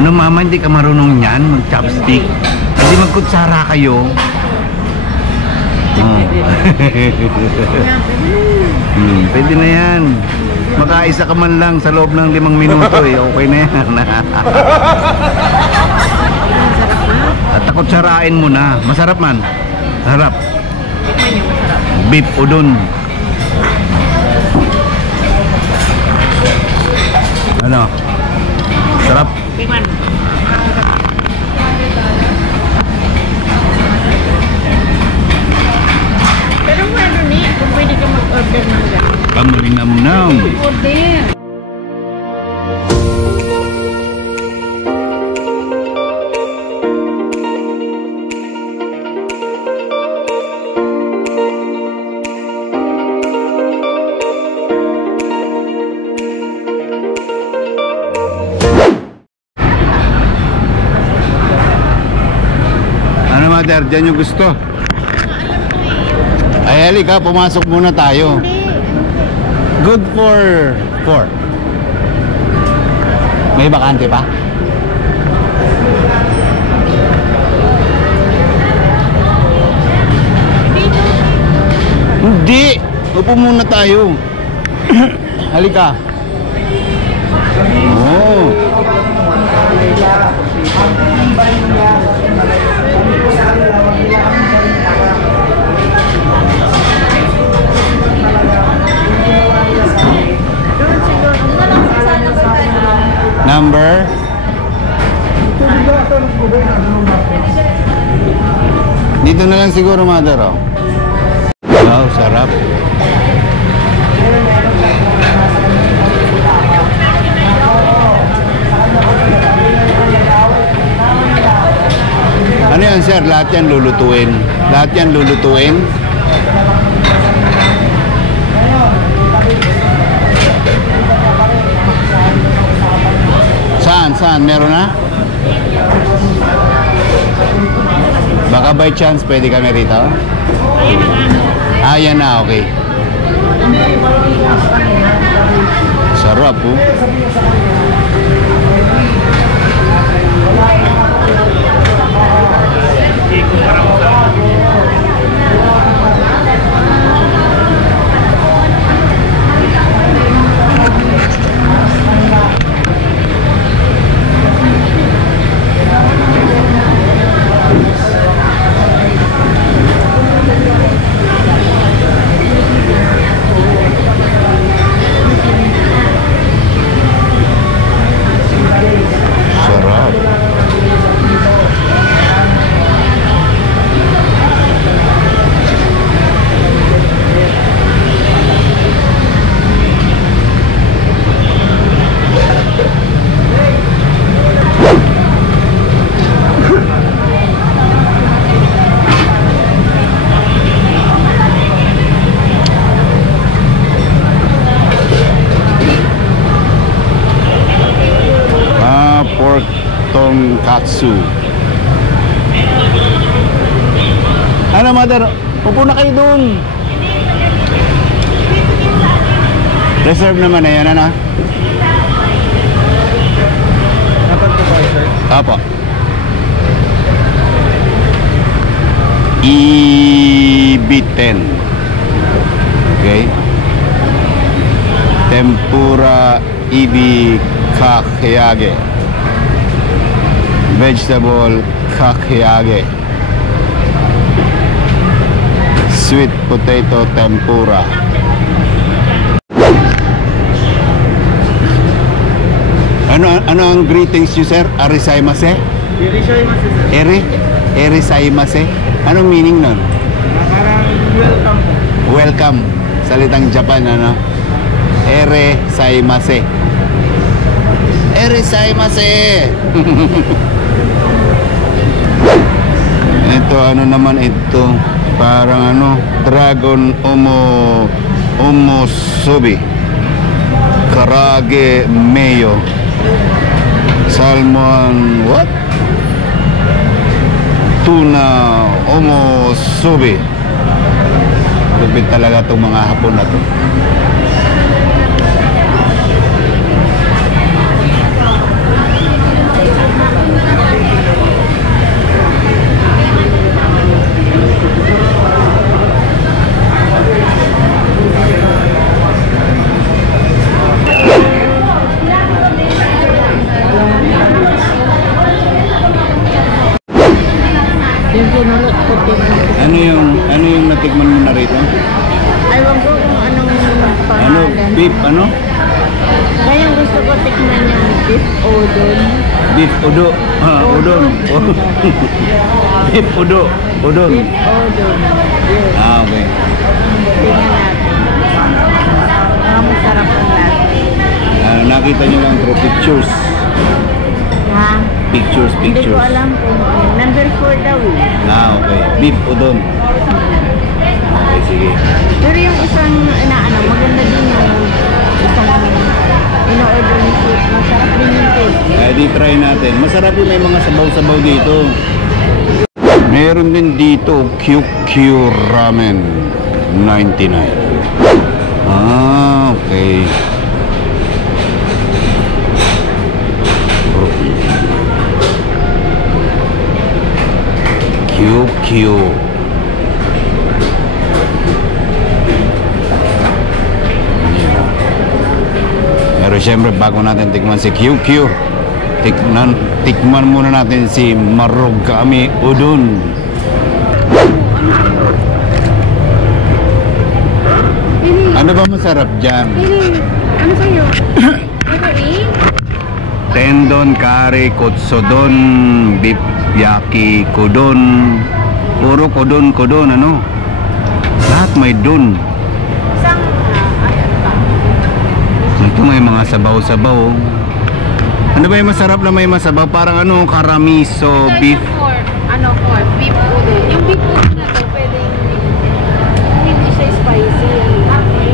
Ano mama, hindi ka marunong yan? Mag-chopstick? Hindi magkutsara kayo? Oh. Pwede na yan. Makaisa ka man lang sa loob ng 5 minuto eh. Okay na yan. At kutsarain mo na. Masarap man. Masarap. Beef udon. Ano? Sarap. Tikman. Pero meron eh, kung pwede ka mag-order ng gano'n. Kamulinam-nam. Order. Mother, dyan yung gusto. Ay, halika, pumasok muna tayo. Good for 4. May bakante pa? Hindi! Upo muna tayo. Halika. Oh. Number? Dito na lang siguro, mother, oh. Wow, sarap. Ano yan, sir? Lahat yan lulutuin. Lahat yan lulutuin. Saan? Meron na? Baka by chance pwede kami rito? Ayan na, okay. Sarap po. Tonkatsu. Ano, mother? Upo na kayo dun. Reserve naman na yan, ano? Dapat po ba, sir? Apo. EB10. Okay. Tempura EB kakeage. Vegetable kakeage. Sweet potato tempura. Ano ang greetings nyo, sir? Arisaimase? Arisaimase, sir. Arisaimase? Anong meaning nun? Parang welcome po. Welcome. Salitang Japan, ano? Arisaimase. Arisaimase! Ito, ano naman ito? Parang ano? Dragon Omosubi. Karage mayo. Salmon, what? Tuna Omosubi. Lupit talaga itong mga hapon na to. rito? Ewan ko kung anong Ano? pangalan. Beef ano? Ngayon gusto ko tikman yung beef udon. Beef udo. Ah, udon. Beef udo. Udon. Beef udon. Yes. Ah, okay. Tingnan natin. Masarap ang lahat. Nakita niyo lang through pictures. Ha? Pictures. Hindi ko alam kung number 4 daw eh. Ah, okay. Beef udon. Okay, sige. Pero yung isang maganda din yung isang in-order ni Food. Masarap din yung taste. Di try natin. Masarap yung may mga sabaw-sabaw dito. Meron din dito QQ Ramen 99. Ah, okay. QQ. Pero syempre bago natin tikman si QQ, tikman muna natin si Marugame Udon. Ano ba masarap dyan? Ano sa'yo? Bakery? Tendon, kare, kotsodon, beef yaki, kodon. Puro kodon, ano? Lahat may don. Isang, Ito may mga sabaw-sabaw. Ano ba yung masarap na may masabaw? Parang ano, karamiso, beef. pork, beef udon. Yung beef udon na to, pwedeng hindi siya spicy. Okay.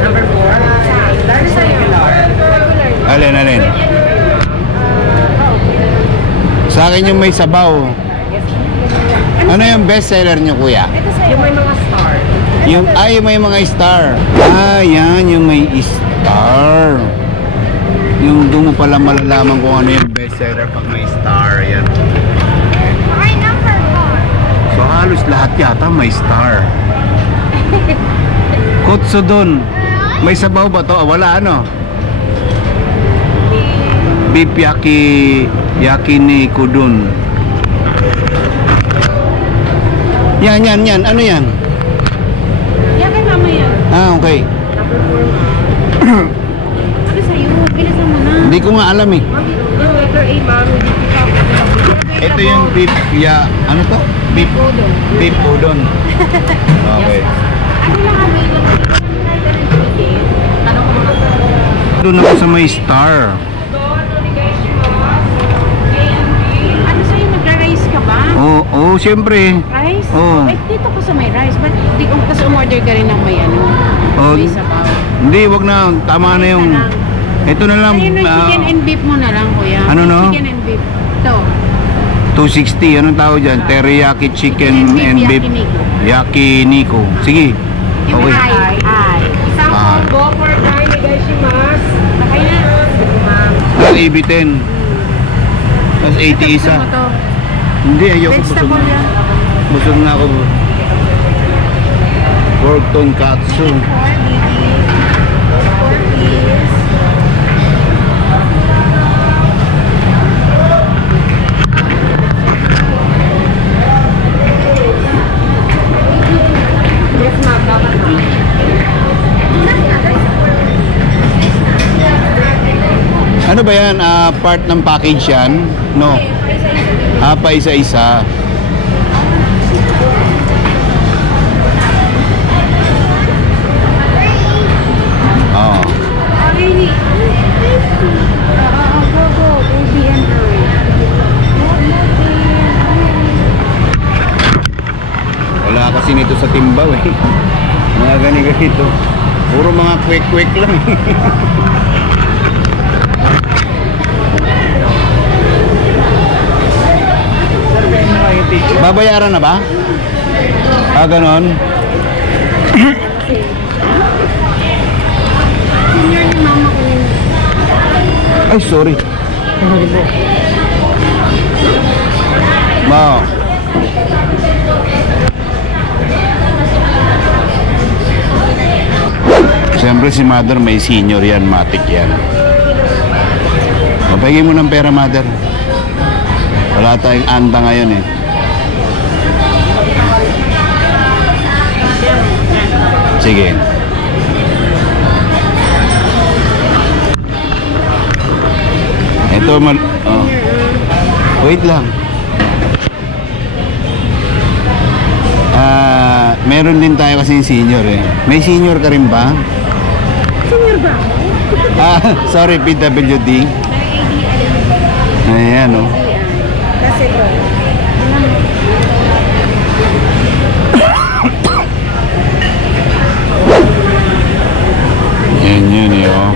Number 4. Ano sa'yo? Regular. Alin. Sa akin yung may sabaw. Ano yung best seller nyo, kuya? Ito sa'yo. Yung may mga star. Yung may mga star. Yan yung may star. Yung doon mo pala malalaman kung ano yung best seller pag may star. Yan. Okay, number 4. So halos lahat yata may star. Kotsudon. May sabaw ba to? Wala ano? Beef yakini kudon. Yan. Ano yan? Yan kay mama yan. Ah, okay. Ano sa'yo? Bilisan mo na. Hindi ko nga alam eh. Yung letter A, mami. Ito yung beef ano to? Beef udon. Beef udon. Okay. Ano lang kami? Tanong ko mga Doon ako sa may star. ano sa'yo? Nagra-rice ka ba? Oo, syempre. Rice? Oo. Eh, dito ko sa may rice. Ba't di ko kasi umorder ka rin ng may ano? Oh, May sabaw. hindi, wag na. Tama na yung... Ito na lang. Ayun na, chicken and beef mo na lang, kuya. Ano, no? Chicken and beef. Ito. 260. Anong tawag dyan? Teriyaki chicken and beef. Yakiniku. Sige. Yung Okay. ay. Isang Ah. combo for dine, guys. Nakay na. Ang AB10. Tapos 80 isa. Gusto mo to? Hindi, ayoko. Busog Vegetable na. yan. Busog na ako. Pork tonkatsu. Ano ba yan? Part ng package yan? No. Pa isa-isa. Oo. Wala kasi nito sa Timbaw eh. Mga ganito. Puro mga quick lang. Babayaran na ba? Ganon. Senior ni mama ko yun. Ay, sorry. Wow. Siyempre si mother may senior yan, matik yan. Mapagay mo ng pera, mother. Wala tayong anda ngayon eh. Sige. Ito oh. Wait lang. Meron din tayo kasi senior eh. May senior ka rin ba? Senior ba? Sorry, PWD. Ayan oh. Kasi ko. Yan yun eh oh.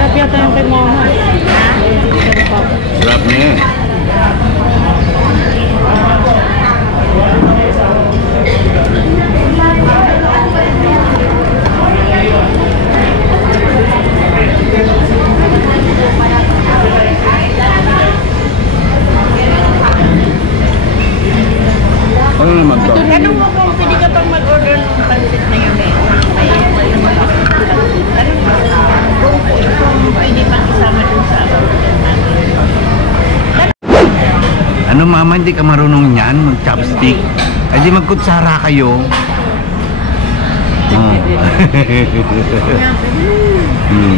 Sarap yata yung kay Mama. Sarap niya yan. Ano naman to? Tanong mo kung pwede ka pang mag-order ng pansit na yun eh. Tanong mo kung pwede pang isama dun sa order natin. Ano mama, hindi ka marunong yan? Mag-chopstick? Ay di magkutsara kayo. Oh.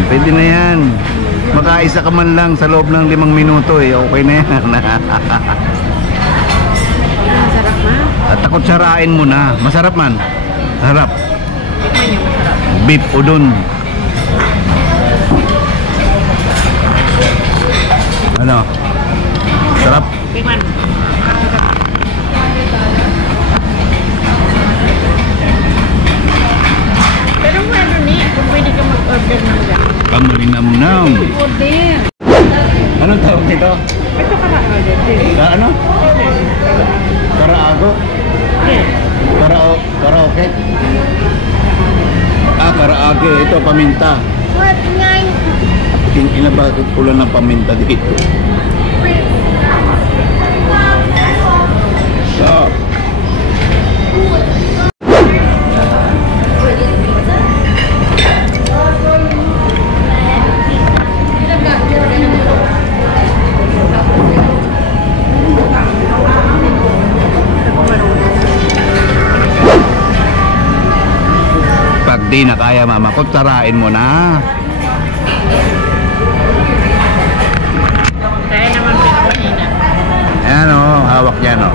Pwede na yan. Makaisa ka man lang sa loob ng 5 minuto eh. Okay na yan. Sarap ma. At takot sarain mo na. Masarap man. Sarap. Tikman niyo, masarap. Beef udon. Ano? Sarap. Tikman. Pero ano ni, kung pwede ka mag-order ng gano'n. Kamarinam-nam. Order. Anong tawag nito? Ito ka na-order. Ano? Karaago? Karaoke? Karaage. Ito, paminta. What? Ngay? Ina bakit pula ng paminta dito? So, pag di na kaya mama, kutsarain mo na. Kaya naman pinapahina. Ayan o, hawak yan o.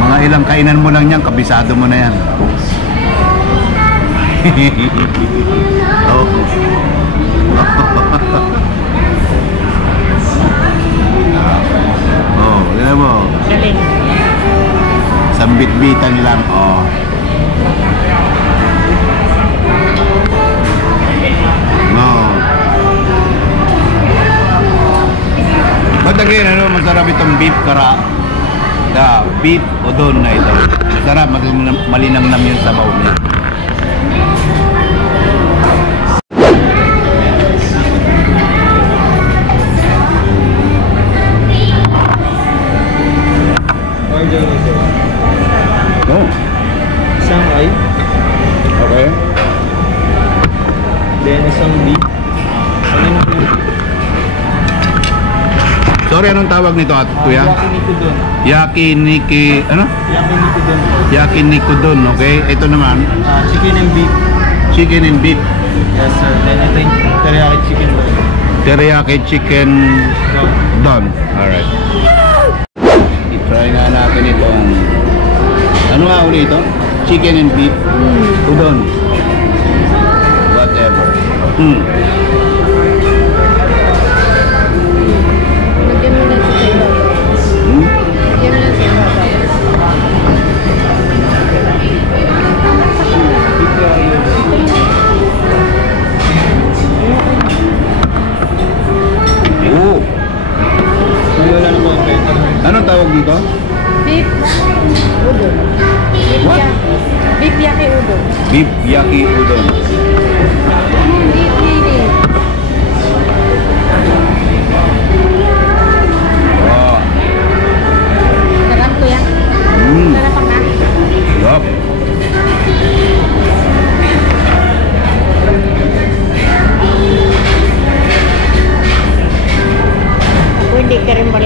Mga ilang kainan mo lang yan, kabisado mo na yan. Oh. Oh, tignan mo. Galing. Sambit-bitan lang, oh. No. Matagin, ano, masarap itong beef beef udon na ito. Masarap, malinamnam yung sabaw niya. Oh. Isang ay, Okay. then isang beef. Ano na po? Sorry, anong tawag nito at kuya? Yakiniku doon. Yakiniki, ano? Yakiniku doon. Yakinikudon, okay? Ito naman, Chicken and beef. chicken and beef. Yes sir. Then ito yung teriyaki chicken doon. Teriyaki chicken don. Alright. I-try nga natin itong, ano nga uli ito? Chicken and beef udon. Whatever. Lagyan mo lang sa ibabaw. Lagyan mo lang sa ibabaw. Oh. May wala na po ang pwede. Anong tawag dito? Beef udon. What? Beef yaki udon. Beef yaki udon. Beef yaki.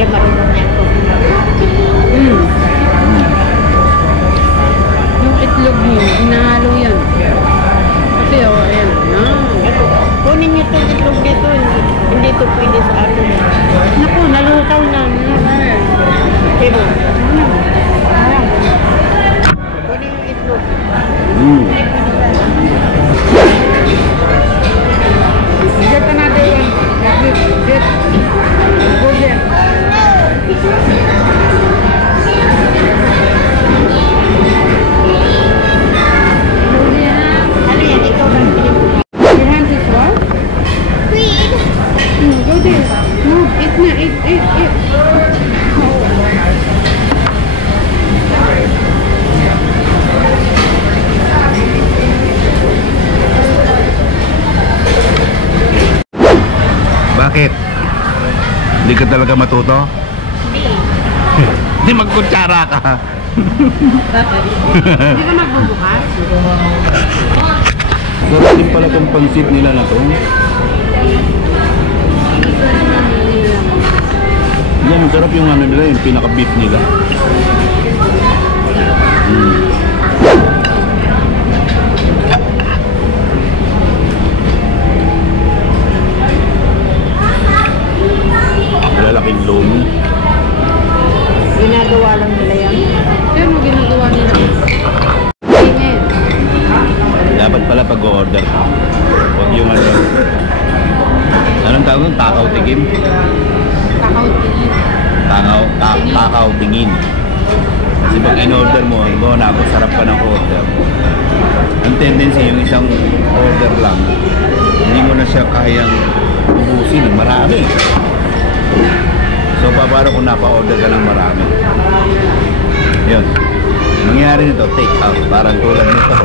yan marunong yan to. Yung itlog mo, inahalo yan. Kasi ayan. Ito, kunin niyo itong itlog dito. Hindi ito pwede sa atin. Naku, nalutaw na. Pero, kunin yung itlog. Get another one. Get. Go there. Ano yan? Ikaw lang pinipin mo. Your hand is what? Read. Go there. No, eat na. Eat. Bakit? Hindi ka talaga matuto? Hindi magkutsara ka. Hindi ka magbubukas? Sarap din pala itong pansit nila na to. Yan, sarap yung ano nila, yung pinaka-beef nila. Malalaking lomi. Ginagawa lang nila yan. Kaya mo ginagawa nila. Tingin. Dapat pala pag-order ka. Huwag yung ano. Anong tawag nun? Takaw tingin? Takaw tingin. Takaw tingin. Kasi pag in-order mo, halimbawa napasarap ka ng order. Ang tendency yung isang order lang, hindi mo na siya kayang ubusin. Marami. So, paano kung napa-order ka ng marami? Yun. Mangyayari nito, take out. Parang tulad nito.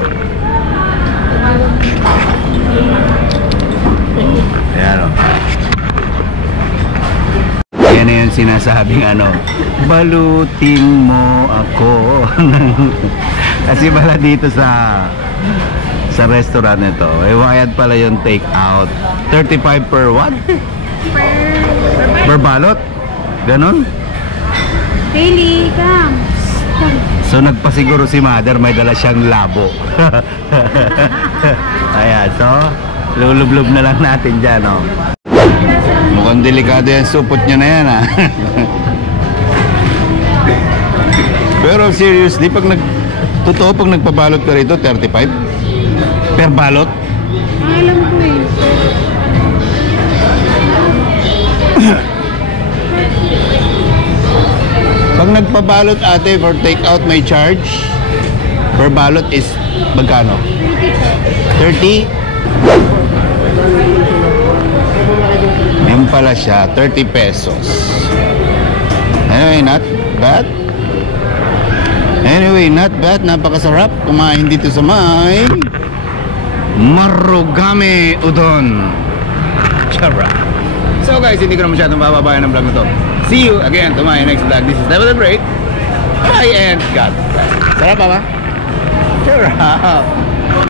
Ayan o. Yan na yung sinasabing ano, balutin mo ako. Kasi pala dito sa restaurant nito, bayad pala yung take out. 35 per what? Per balot? Ganon? Hailey, come. So nagpasiguro si mother, may dala siyang labo. Ayan, so lulublob na lang natin dyan, oh. Mukhang delikado yung supot niya na yan, ah. Pero seriously, totoo pag nagpabalot ka rito, 35? Per balot? Alam ko eh. Pag nagpabalot ate for take out may charge per balot is magkano? 30? Yan pala siya, 30 pesos. Anyway, not bad. Napakasarap kumain dito sa may Marugame Udon. Chara. So guys, hindi ko na masyadong bababayan ng vlog na to. See you again to my next vlog. This is Devil the Great. Bye and God bless. Sarap ba? Sarap.